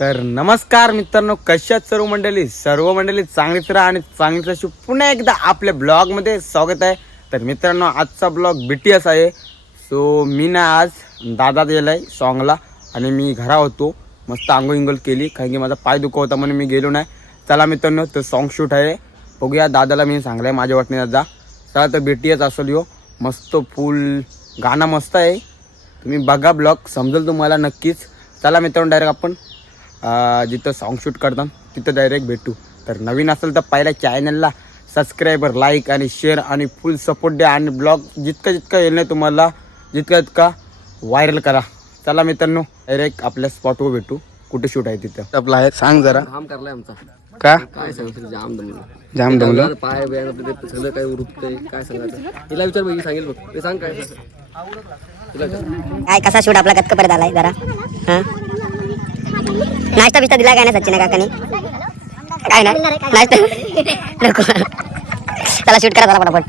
तर नमस्कार मित्रांनो कशात सर्व मंडळी? सर्व मंडळी चांगलीच राहा आणि चांगलीच अशी पुन्हा एकदा आपल्या ब्लॉगमध्ये स्वागत आहे. तर मित्रांनो आजचा ब्लॉग बी टी एस आहे. सो मी ना आज दादा गेला आहे सॉंगला आणि मी घरा होतो. मस्त आंघोळ इंगोल केली कारण की माझा पाय दुखा होता म्हणून मी गेलो नाही. चला मित्रांनो तर सॉन्ग शूट आहे. बघूया दादाला मी सांगलं आहे माझ्या वाटणे जा चला तर बी टी एस असेल यो मस्त फुल गाणं मस्त आहे. तुम्ही बघा ब्लॉग समजेल तुम्हाला नक्कीच. चला मित्रांनो डायरेक्ट आपण जिथं सॉन्ग शूट करतात तिथं डायरेक्ट भेटू. तर नवीन असेल तर पहिल्या चॅनलला सबस्क्रायबर लाईक आणि शेअर आणि फुल सपोर्ट द्या आणि ब्लॉग जितका जितका येईल नाही तुम्हाला जितका जितका व्हायरल करा. चला मित्रांनो डायरेक्ट आपल्या स्पॉटवर भेटू. कुठे शूट आहे तिथं? आपला आहे सांग जरा. काम करलाय आमचा. का? काय सांगितलं जाम दमलं. जाम दमलं पाय बिया सगळं काय उरुकतंय काय सांगायचं? तिला विचार बघी सांगेल बघ. ते सांग काय. काय कसा शूट आपला कतक परत आलाय जरा? हा? नाश्ता बिस्ता दिला काय नाही सचिन काकानी? काय नाही? नाश्ता नको. चला शूट करा चला पटापट.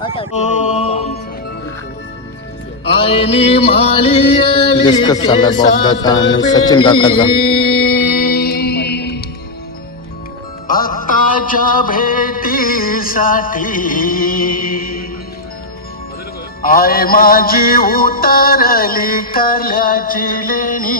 डिस्कस चाललाय आणि सचिन काकाचा आत्ताच्या भेटीसाठी आय माझी उतरली कल्याची लेणी।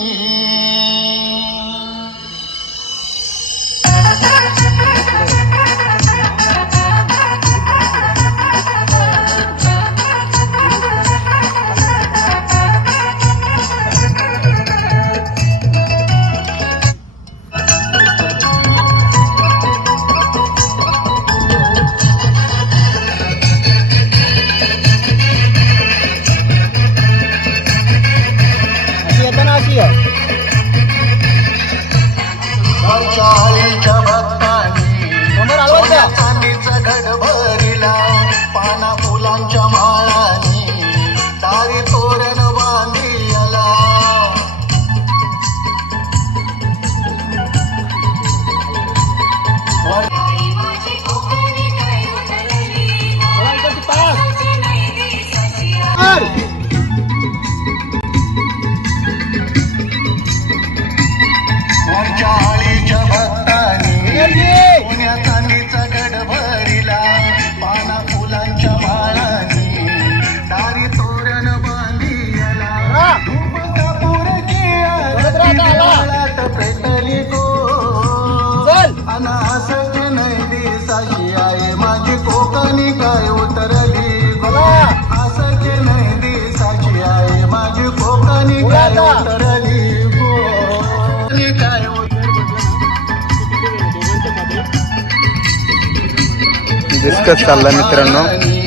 डिस्कस चाललाय मित्रांनो.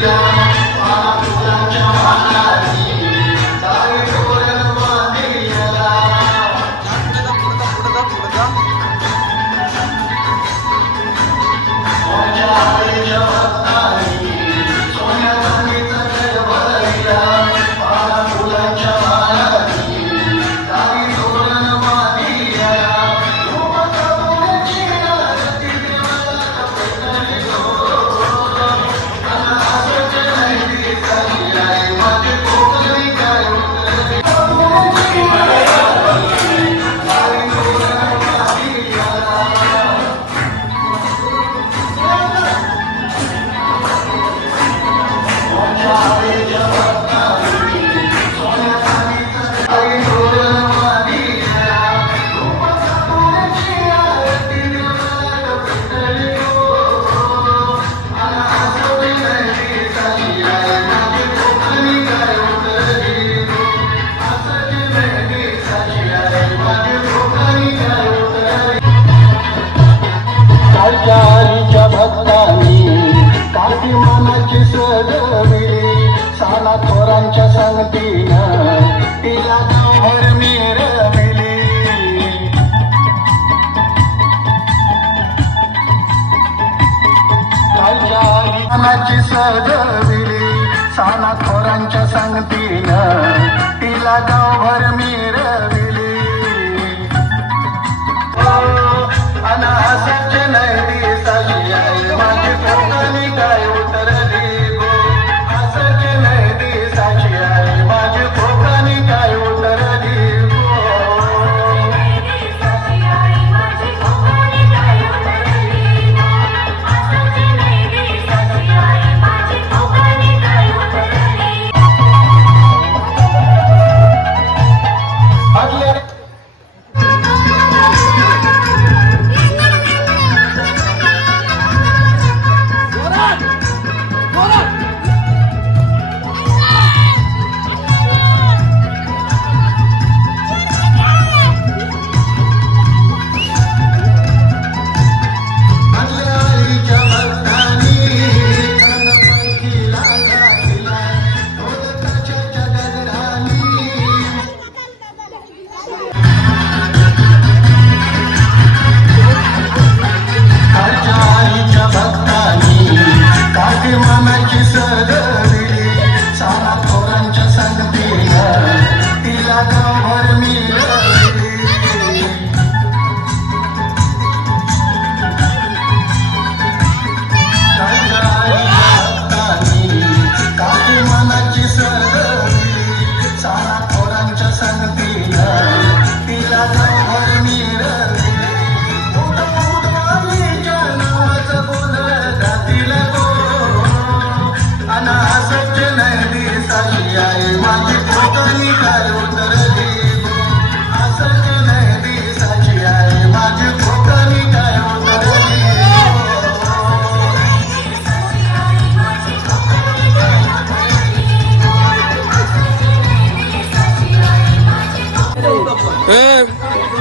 감사합니다. थोरांच्या तिला गावभर मिरविली. मनाची सजविली साना तिला गावभर sangre.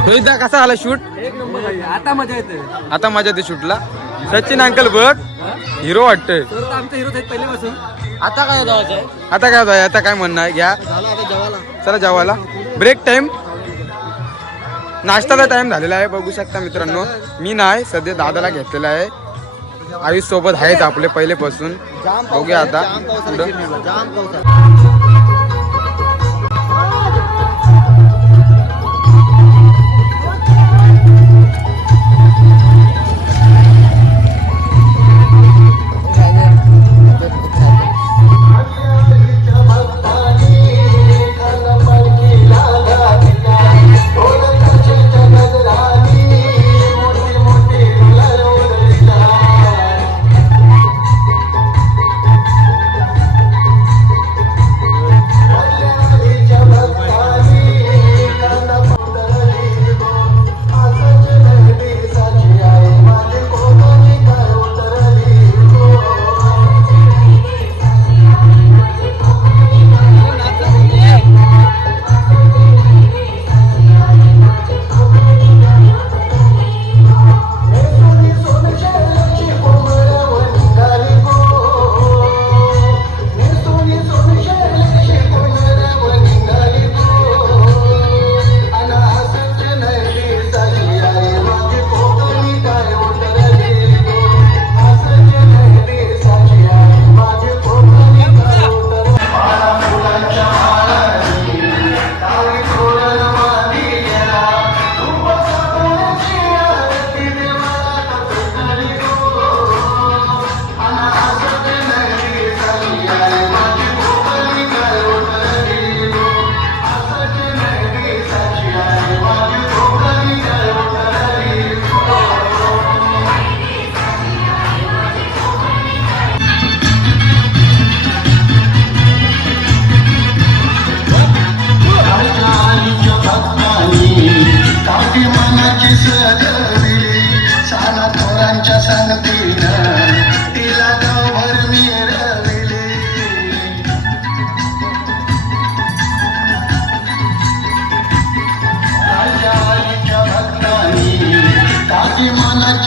रोहितदा कसा आला शूट एक नंबर आहे. आता मजा येते. आता मजा येते शूटला सचिन अंकल बघ. हिरो वाटतोय. तर आता आमचे हिरो आहेत पहिल्यापासून. आता काय आता काय होतं? आता काय म्हणणं आहे? घ्या. झाला आता जेवायला. चला जेवायला. ब्रेक टाइम नाश्ताचा टाइम झालेला आहे. बघू शकता मित्रांनो. मी नाही सध्या दादाला घेतलेला आहे. आयुष सोबत आहेच आपले पहिलेपासून. बघूया आता. पुढं.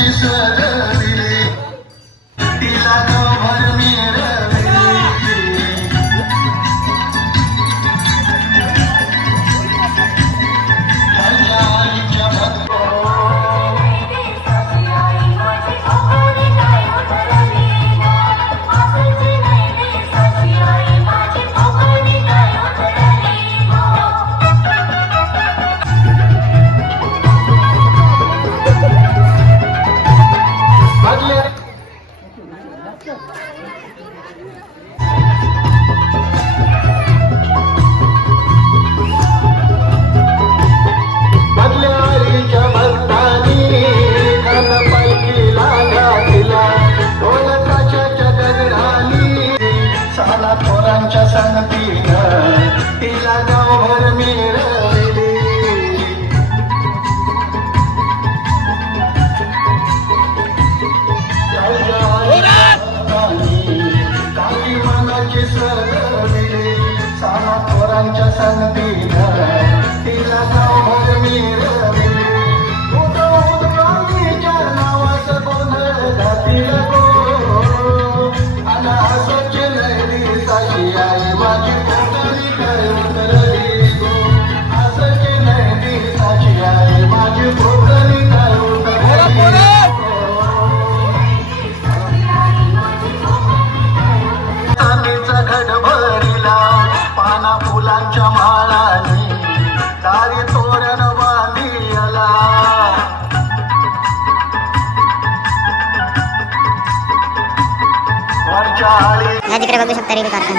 Thank. Ya dikira bagus sampai ini kartan.